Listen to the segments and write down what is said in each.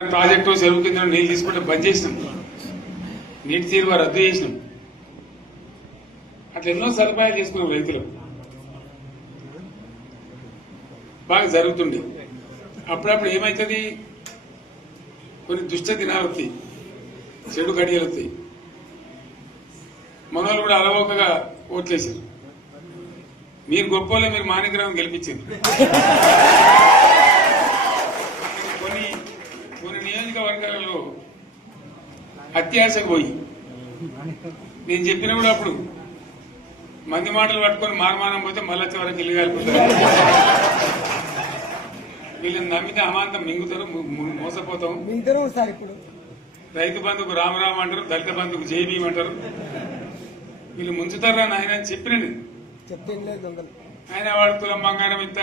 Project చెరువు కింద నీళ్ళు తీసుకుంటే బంద్ చేసినాం. నీటి తీరువ రద్దు చేసినాం. అట్లా ఎన్నో సదుపాయాలు చేసుకున్నాం రైతులు. బాగా జరుగుతుండే. అప్పుడప్పుడు ఏమవుతుంది కొన్ని దుష్ట దినాలు వస్తాయి చెడు గడియలు వస్తాయి మనోళ్ళు కూడా అలవోకగా ఓట్లేసారు మీరు గొప్పలే మీరు మానిగ్రహం గెలిపించారు కొన్ని కొన్ని నియోజకవర్గాలలో అత్యాశకు పోయి. నేను చెప్పిన కూడా అప్పుడు మంది మాటలు పట్టుకొని మారమానం పోతే మళ్ళీ వచ్చే వరకు ఇల్లు కాలిపోతారు వీళ్ళని నమ్మితే అమాంతం మింగుతారు మోసపోతాం. రైతు బంధుకు రామరామ అంటారు దళిత బంధుకు జై భీమ్ అంటారు. వీళ్ళు ముంచుతారా నాయన అని చెప్పిన ఆయన వాడు తులం బంగారం ఇంత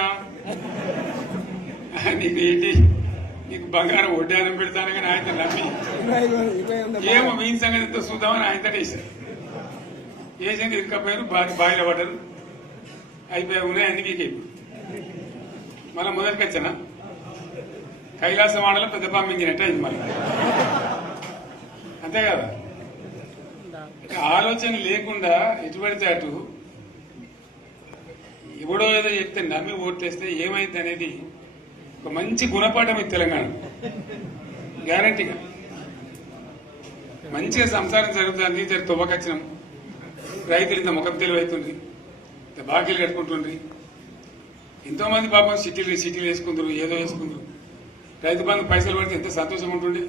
నీకు ఏంటి? నీకు బంగారం వడ్డానం పెడతాను కానీ ఆయన నమ్మి. ఏమో మీ సంగతి ఎంతో చూద్దామని ఆయన వేశారు వేసాక ఇరుకపోయారు బాగా బాయిల పడ్డారు. అయిపోయా ఉన్నాయి అన్ని మీకు. మళ్ళీ మొదటికి వచ్చానా? కైలాస వాడలో పెద్ద పంపించినట్టు అయింది మళ్ళీ. అంతే కదా? ఆలోచన లేకుండా ఎటువంటి అటు. ఎవడో ఏదో చెప్తే నమ్మి ఓట్లేస్తే ఏమైంది అనేది ఒక మంచి గుణపాఠం ఇది తెలంగాణ గ్యారంటీగా. మంచిగా సంసారం జరుగుతుంది జర తువ్వకచ్చినాం. రైతులు ఇంత ముఖం తెలివైతుండ్రి ఇంత బాకీలు కట్టుకుంటుండ్రి. ఎంతో మంది పాపం సిటీలు సిటీలు వేసుకుందరు ఏదో వేసుకుందరు. రైతు బంధు పైసలు పడితే ఎంత సంతోషం ఉంటుండే.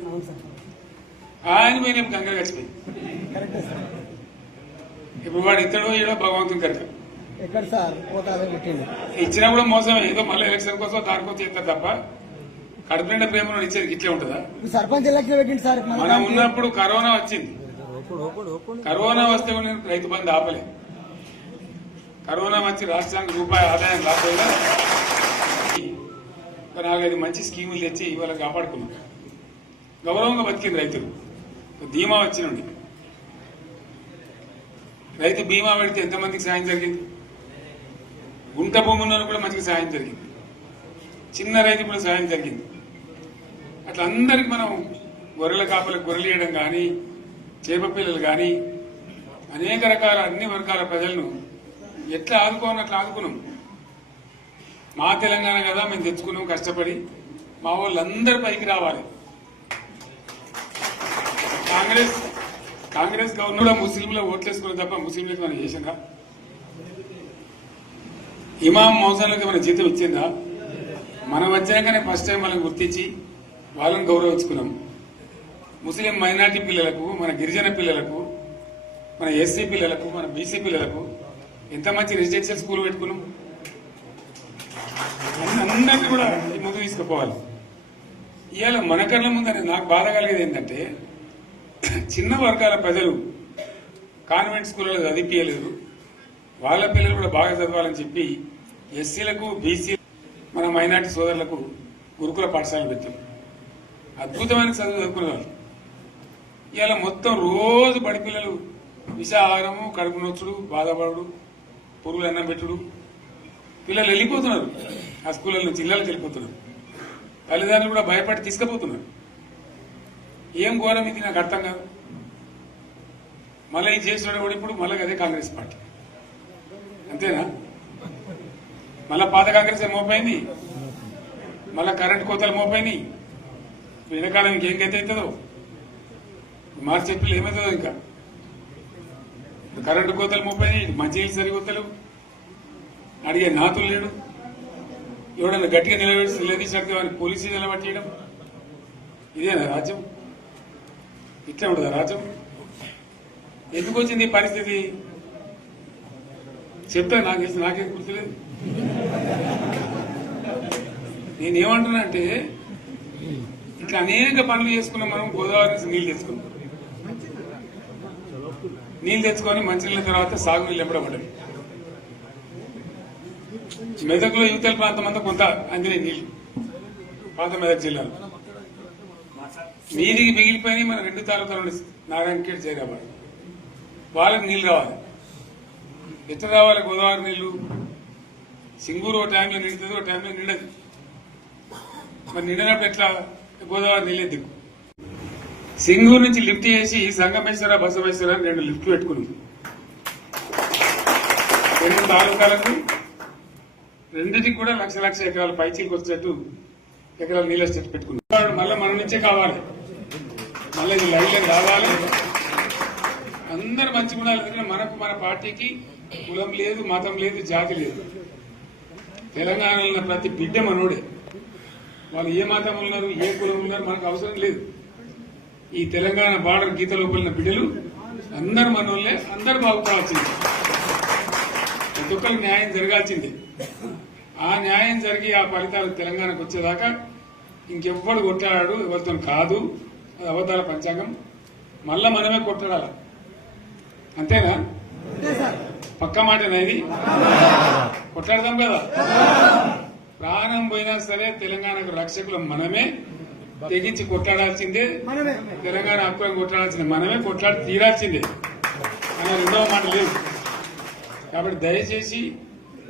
ఆయన మీద గంగ గచ్చిపోయి ఇప్పుడు వాడు ఇతడో ఏడో భగవంతుని కనుక. ఎక్కడ సార్? పోతే అదే పుట్టింది. ఇచ్చినా కూడా మోసం ఏదో మళ్ళీ ఎలక్షన్ కోసం దానికోసం చేస్తారు తప్ప కడుపు నిండా ప్రేమను ఇచ్చేది ఇట్లే ఉంటుందా? సర్పంచ్ ఎలక్షన్ పెట్టింది సార్? మన. ఉన్నప్పుడు కరోనా వచ్చింది. కరోనా వస్తే నేను రైతు బంధు ఆపలే. కరోనా వచ్చి రాష్ట్రానికి రూపాయి ఆదాయం రాకపోయినా ఒక నాలుగైదు మంచి స్కీములు తెచ్చి ఇవాళ కాపాడుకున్నాం. గౌరవంగా బతికింది రైతులు. ధీమా వచ్చినండి రైతు బీమా పెడితే ఎంతమందికి సాయం జరిగింది? గుంట భూమి ఉన్న వాళ్ళకి కూడా మంచిగా సాయం జరిగింది. చిన్న రైతు కూడా సాయం జరిగింది. అట్లా అందరికి మనం గొర్రెల కాపలకు గొర్రెలు ఇవ్వడం కానీ చేప పిల్లలు కానీ అనేక రకాల అన్ని వర్గాల ప్రజలను ఎట్లా ఆదుకోవాలని అట్లా ఆదుకున్నాం. మా తెలంగాణ కదా మేము తెచ్చుకున్నాం కష్టపడి మా వాళ్ళందరూ పైకి రావాలి. కాంగ్రెస్ కాంగ్రెస్ గవర్నర్ ముస్లింల ఓట్లేసుకుని తప్ప ముస్లింలకు మనం చేసిందా ఇమాం మౌసాలకు మన జీతం ఇచ్చిందా మనం వచ్చాకనే ఫస్ట్ టైం మనం గుర్తించి వాళ్ళని గౌరవించుకున్నాం. ముస్లిం మైనార్టీ పిల్లలకు మన గిరిజన పిల్లలకు మన ఎస్సీ పిల్లలకు మన బీసీ పిల్లలకు ఎంత మంచి రెసిడెన్షియల్ స్కూల్ పెట్టుకున్నాం? అందరినీ కూడా ఈ ముందు తీసుకుపోవాలి. ఇవాళ మన కళ్ళ ముందని నాకు బాధ కలిగేది ఏంటంటే చిన్న వర్గాల ప్రజలు కాన్వెంట్ స్కూళ్ళలో చదివించలేదు వాళ్ళ పిల్లలు కూడా బాగా చదవాలని చెప్పి ఎస్సీలకు బీసీ మన మైనార్టీ సోదరులకు గురుకుల పాఠశాలలు పెట్టాం. అద్భుతమైన చదువు చదువుకునేవాళ్ళు. ఇలా ఇవాళ మొత్తం రోజు బడి పిల్లలు విషాహారము కడుపు నొచ్చుడు బాధపడుడు పురుగులు అన్నం పెట్టుడు. పిల్లలు వెళ్ళిపోతున్నారు. ఆ స్కూళ్ళ నుంచి ఇళ్ళకి వెళ్ళిపోతున్నారు. తల్లిదండ్రులు కూడా భయపడి తీసుకుపోతున్నారు. ఏం ఘోరం ఇది నాకు అర్థం కాదు. మళ్ళీ ఇది చేస్తున్నాడు కూడా ఇప్పుడు మళ్ళీ అదే కాంగ్రెస్ పార్టీ. అంతేనా? మళ్ళా పాత కాంగ్రెస్ ఏ మోపైంది? మళ్ళా కరెంట్ కోతలు మోపైనాయి వెనకాల ఇంకేం గతి అవుతుందో? మార్చి ఏప్రిల్ ఏమవుతుందో ఇంకా? కరెంటు కోతలు ముప్పై మంచి సరికొత్తలు అడిగే నాతులు లేడు. ఎవడన్నా గట్టిగా నిలబెట్టి నిలదీసినట్టు వాడిని పోలీసులు నిలబట్టేయడం ఇదేనా రాజ్యం? ఇట్లా ఉండదా రాజ్యం? ఎందుకు వచ్చింది ఈ పరిస్థితి? చెప్తా నాకు నాకేం గుర్తులేదు. నేనేమంటున్నా అంటే ఇట్లా అనేక పనులు చేసుకున్నాం మనం గోదావరి నుంచి నీళ్ళు తెచ్చుకున్నాం. నీళ్ళు తెచ్చుకొని మంచినీళ్ళ తర్వాత సాగునీళ్ళు ఎంబడబడ్డాయి మెదక్లో యువతల ప్రాంతం అంతా కొంత అందినాయి నీళ్ళు పాత మెదక్ జిల్లాలో. నీటికి మిగిలిపోయినాయి మన రెండు తాలూకాలు నారాయణఖేడ్ జైరాబాద్. వాళ్ళకి నీళ్ళు రావాలి. ఎట్లా రావాలి గోదావరి నీళ్ళు సింగూరు ఒక టైంలో నిండుతుంది ఒక టైంలో నిండదు. మరి నిండినప్పుడు ఎట్లా గోదావరి నీళ్ళే దిగు సింగూరు నుంచి లిఫ్ట్ చేసి సంగమేశ్వర బసవేశ్వర అని రెండు లిఫ్ట్లు పెట్టుకున్నాం. రెండు తాలూకాలకు రెండింటికి కూడా లక్ష లక్ష ఎకరాల పైచీలకు వచ్చినట్టు ఎకరాల నీళ్ళ స్టెట్ పెట్టుకున్నాం. మళ్ళీ మన నుంచే కావాలి. మళ్ళీ ఇది లైన్లకు రావాలి. అందరు మంచి గుణాలు ఎందుకంటే మనకు మన పార్టీకి కులం లేదు మతం లేదు జాతి లేదు. తెలంగాణలో ప్రతి బిడ్డ మనోడే. వాళ్ళు ఏ మతం ఉన్నారు ఏ కులం ఉన్నారు మనకు అవసరం లేదు. ఈ తెలంగాణ బార్డర్ గీత లోపలిన బిడ్డలు అందరు మనోళ్ళే అందరు బాగుపడాల్సింది. ప్రతి ఒక్కరికి న్యాయం జరగాల్సిందే. ఆ న్యాయం జరిగి ఆ ఫలితాలు తెలంగాణకు వచ్చేదాకా ఇంకెవ్వడు కొట్లాడాడు ఎవరితో కాదు. అది అబద్ధాల పంచాంగం. మళ్ళా మనమే కొట్లాడాలి? అంతేనా? పక్క మాటనా ఇది కొట్లాడదాం కదా? ప్రాణం పోయినా సరే తెలంగాణకు రక్షకులు మనమే. తెగించి కొట్లాడాల్సిందే. తెలంగాణ హక్కులను కొట్లాడాల్సిందే. మనమే కొట్లాడి తీరాల్సిందే. అనే రెండవ మాట లేదు. కాబట్టి దయచేసి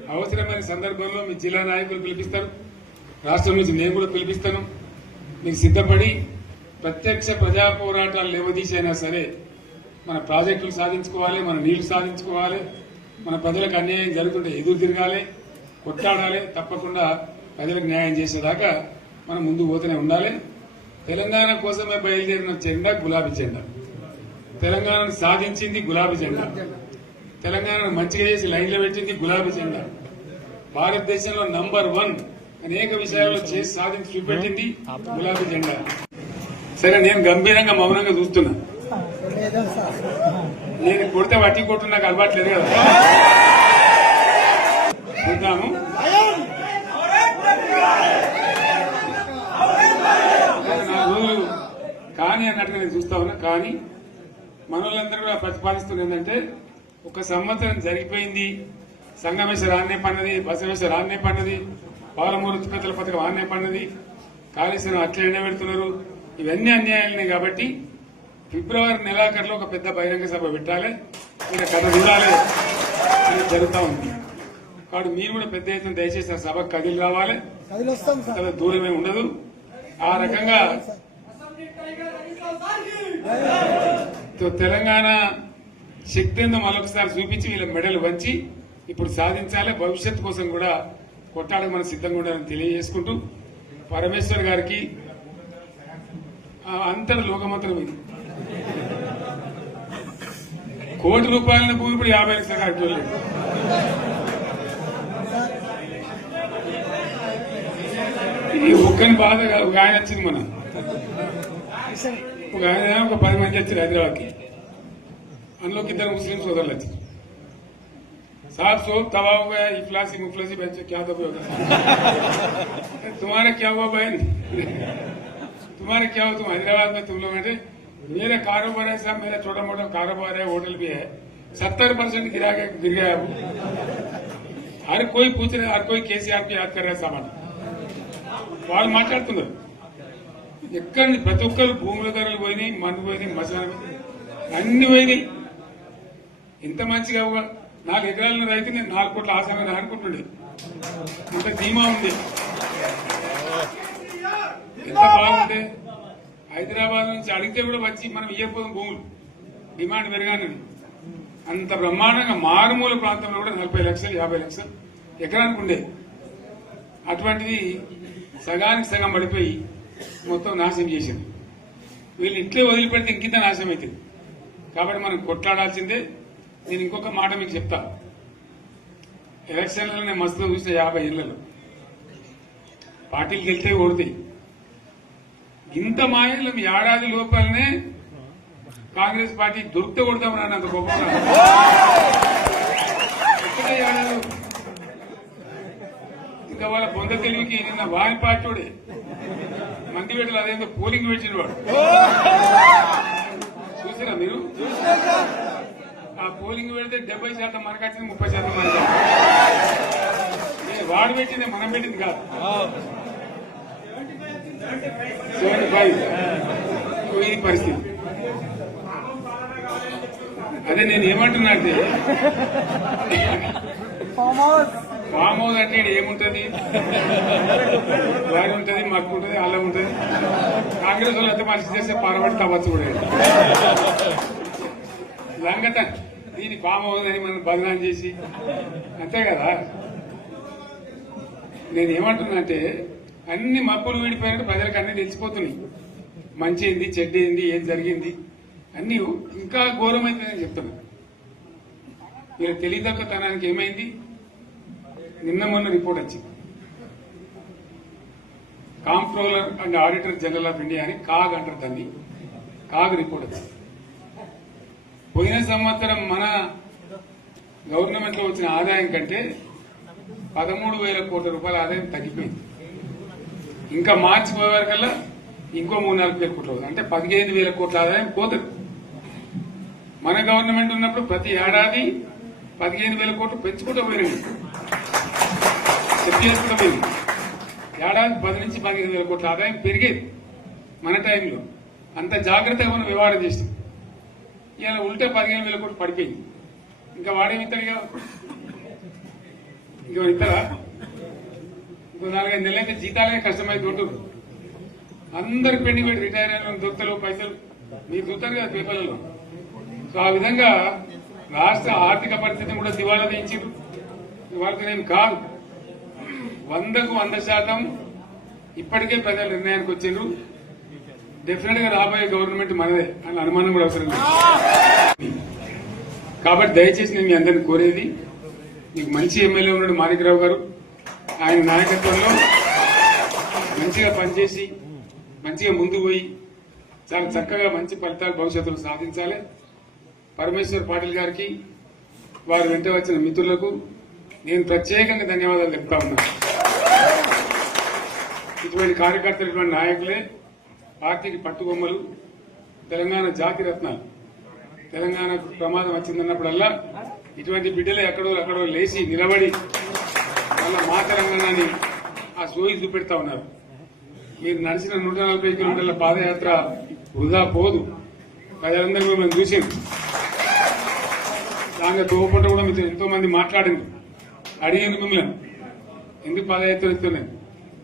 అవసరమైన సందర్భంలో మీ జిల్లా నాయకులు పిలిపిస్తారు. రాష్ట్రం నుంచి నేను కూడా పిలిపిస్తాను. మీకు సిద్ధపడి ప్రత్యక్ష ప్రజా పోరాటాలు లేవదీసైనా సరే మన ప్రాజెక్టులు సాధించుకోవాలి మన నీళ్ళు సాధించుకోవాలి మన ప్రజలకు అన్యాయం జరుగుతుంటే ఎదురు తిరగాలి. కొట్లాడాలి తప్పకుండా ప్రజలకు న్యాయం చేసేదాకా మనం ముందు పోతూనే ఉండాలి. తెలంగాణ కోసమే బయలుదేరిన జెండా గులాబీ జెండా. తెలంగాణను సాధించింది గులాబీ జెండా. తెలంగాణను మంచిగా చేసి లైన్లో పెట్టింది గులాబీ జెండా. భారతదేశంలో నంబర్ వన్ అనేక విషయాల్లో చేసి సాధించి చూపెట్టింది గులాబీ జెండా. సరే నేను గంభీరంగా మౌనంగా చూస్తున్నా. నేను కొడితే వట్టి కొట్టు నాకు అలవాట్లేదు కదా. కానీ మనోళ్ళందరూ కూడా ప్రతిపాదిస్తుంది ఏంటంటే ఒక సంవత్సరం జరిగిపోయింది సంగమేశ్వర ఆన్నే పన్నది బసవేశ్వర ఆన్నే పన్నది పాలమూరు ఉత్పత్తుల పథకం ఆన్నే పన్నది కాళేశ్వరం అట్లనే పెడుతున్నారు ఇవన్నీ అన్యాయాలనే కాబట్టి ఫిబ్రవరి నెలాఖరులో ఒక పెద్ద బహిరంగ సభ పెట్టాలి. మీరు కథ చూడాలి. అని జరుగుతూ ఉంది. కాబట్టి మీరు కూడా పెద్ద ఎత్తున దయచేసి ఆ సభకు కదిలి రావాలి. దూరమే ఉండదు. ఆ రకంగా తెలంగాణ శక్తి ఏందో మరొకసారి చూపించి వీళ్ళ మెడలు వంచి ఇప్పుడు సాధించాలి. భవిష్యత్తు కోసం కూడా కొట్టాడకు మనం సిద్ధంగా ఉండాలని తెలియజేసుకుంటూ పరమేశ్వర్ గారికి ఆ అంతటి లోకమంతరం ఇది. కోటి రూపాయల భూమి ఇప్పుడు యాభై లక్షల కట్టలేదు ఈ ఒక్కని బాధ ఒక ఆయన వచ్చింది మనం ఒక ఆయన ఒక పది మంది వచ్చారు హైదరాబాద్కి అందులోకి ఇద్దరు ముస్లిం సోదరులు వచ్చారు साहब सो तवा हो गया इफलासी मुफलासी बच्चे क्या दबे होगा तुम्हारे क्या हुआ बहन तुम्हारे क्या हुआ तुम हैदराबाद में तुम लोग बैठे मेरा कारोबार है साहब मेरा छोटा मोटा कारोबार है होटल भी है सत्तर परसेंट गिरा गया गिर गया है वो हर कोई पूछ रहे हर कोई केसीआर को याद कर रहा है सामान వాళ్ళు మాట్లాడుతున్నారు ఎక్కడ ప్రతి ఒక్కరు భూముల ధరలు పోయినాయి మందు పోయినాయి మసాలా అన్ని పోయినాయి. ఎంత మంచిగా నాలుగు ఎకరాల రైతు నేను నాలుగు కోట్ల ఆశాగా అనుకుంటుండే అంత ధీమా ఉంది ఎంత బాగుంటే హైదరాబాద్ నుంచి అడిగితే కూడా వచ్చి మనం ఇయ్యకపోదాం భూములు. డిమాండ్ పెరగానని అంత బ్రహ్మాండంగా మారుమూల ప్రాంతంలో కూడా నలభై లక్షలు యాభై లక్షలు ఎకరానికి ఉండేది అటువంటిది సగానికి సగం పడిపోయి మొత్తం నాశనం చేసింది. వీళ్ళు ఇట్లే వదిలిపెడితే ఇంకింత నాశనం అవుతుంది కాబట్టి మనం కొట్లాడాల్సిందే. నేను ఇంకొక మాట మీకు చెప్తా. ఎలక్షన్లలో నేను మస్తుగా చూసిన యాభై ఏళ్ళలో పార్టీలు గెలితే ఓడితాయి. ఇంత మాయలు ఏడాది లోపలనే కాంగ్రెస్ పార్టీ దొరికితే కొడతామని అంత గొప్ప ఇంకా వాళ్ళ పొంద తెలివికి నిన్న వారి పార్టీ మంది పెట్టలు అదేందో పోలింగ్ పెట్టిన వాడు. చూసారా మీరు? ఆ పోలింగ్ పెడితే డెబ్బై శాతం మనకు వచ్చింది ముప్పై శాతం మనకి. వాడు పెట్టింది మనం పెట్టింది కాదు. Seventy five. ఇది పరిస్థితి. అదే నేను ఏమంటున్నా అంటే ఫామ్ హౌస్ అంటే ఏముంటది? వారి ఉంటది మక్కు ఉంటది అల్లం ఉంటది. కాంగ్రెస్ వాళ్ళు అయితే మనిషి చేస్తే పారబడి తవ్వచ్చు కూడా ఈడ. దీని ఫామ్ హౌస్ అని మనం బదనాం చేసి అంతే కదా? నేను ఏమంటున్నానంటే అన్ని మప్పులు వీడిపోయినట్టు ప్రజలకు అన్ని తెలిసిపోతున్నాయి. మంచి ఏంది చెడ్డ ఏంది ఏం జరిగింది? అన్ని ఇంకా ఘోరమైందని చెప్తున్నా. మీరు తెలియదక్కతనానికి ఏమైంది? నిన్న మొన్న రిపోర్ట్ వచ్చింది. Comptroller and auditor general of India అని కాగ్ అంటారు దాన్ని. కాగ్ రిపోర్ట్ వచ్చింది. పోయిన సంవత్సరం మన గవర్నమెంట్లో వచ్చిన ఆదాయం కంటే పదమూడు వేల కోట్ల రూపాయల ఆదాయం తగ్గిపోయింది. ఇంకా మార్చి పోయేవారికల్లా ఇంకో మూడు నాలుగు వేల కోట్లు అంటే పదిహేను వేల కోట్ల ఆదాయం పోతుంది. మన గవర్నమెంట్ ఉన్నప్పుడు ప్రతి ఏడాది పదిహేను వేల కోట్లు పెంచుకుంటూ పోయినాయి చేసుకుంటూ ఏడాది పది నుంచి పదిహేను వేల కోట్ల ఆదాయం పెరిగేది మన టైంలో అంత జాగ్రత్తగా మనం వ్యవహారం చేసాం ఇలా ఉల్టా పదిహేను వేల కోట్లు పడిపోయింది. ఇంకా వాడేమి ఇస్తాడుగా ఇంకా ఇస్తారా ఇంకో నాలుగైదు నెలలైతే జీతాలే కష్టమైతే ఉంటుంది అందరికి పెండింగ్ పెట్టి రిటైర్ అయిన దొత్తలు పైసలు. మీరు చూస్తారు కదా పేపర్లలో. సో ఆ విధంగా రాష్ట్ర ఆర్థిక పరిస్థితిని కూడా దివాలా తీయించారు ఇవాళ కాదు. వందకు వంద శాతం ఇప్పటికే ప్రజలు నిర్ణయానికి వచ్చిండ్రు. డెఫినెట్గా రాబోయే గవర్నమెంట్ మనదే అని అనుమానం కూడా అవసరం లేదు. కాబట్టి దయచేసి నేను మీ అందరిని కోరేది మీకు మంచి ఎమ్మెల్యే ఉన్నాడు మాణిక్రావు గారు. ఆయన నాయకత్వంలో మంచిగా పనిచేసి మంచిగా ముందుకు పోయి చాలా చక్కగా మంచి ఫలితాలు భవిష్యత్తులో సాధించాలి. పరమేశ్వర్ పాటిల్ గారికి వారు వెంట వచ్చిన మిత్రులకు నేను ప్రత్యేకంగా ధన్యవాదాలు చెప్తా ఉన్నాను. ఇటువంటి కార్యకర్తలు ఇటువంటి నాయకులే పార్టీకి పట్టుబొమ్మలు తెలంగాణ జాతి రత్నాలు. తెలంగాణకు ప్రమాదం వచ్చిందన్నప్పుడల్లా ఇటువంటి బిడ్డలు ఎక్కడో ఎక్కడో లేచి నిలబడి వాళ్ళ మా తెలంగాణని ఆ సోయి చూపెడతా ఉన్నారు. మీరు నడిచిన నూట నలభై కిలోమీటర్ల పాదయాత్ర వృధా పోదు. ప్రజలందరూ మిమ్మల్ని చూసింది దాంట్లో తోపంట కూడా మీతో ఎంతో మంది మాట్లాడింది అడిగింది మిమ్మల్ని. ఎందుకు పాదయాత్ర ఇస్తున్నాను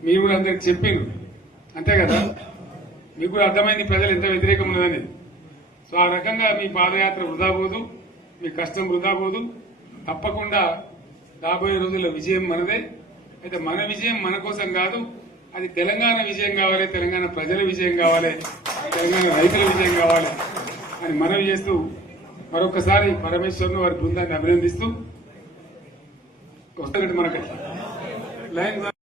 మీరు కూడా అందరికి చెప్పిండ్రు అంతే కదా? మీకు కూడా అర్థమైంది ప్రజలు ఎంత వ్యతిరేకం ఉన్నదని. సో ఆ రకంగా మీ పాదయాత్ర వృధా పోదు మీ కష్టం వృధా పోదు. తప్పకుండా రాబోయే రోజుల్లో విజయం మనదే. అయితే మన విజయం మన కోసం కాదు అది తెలంగాణ విజయం కావాలి తెలంగాణ ప్రజల విజయం కావాలి తెలంగాణ రైతుల విజయం కావాలి అని మనవి చేస్తూ మరొకసారి పరమేశ్వర్ను వారి బృందాన్ని అభినందిస్తూ వస్తున్నట్టు మనకి. లైన్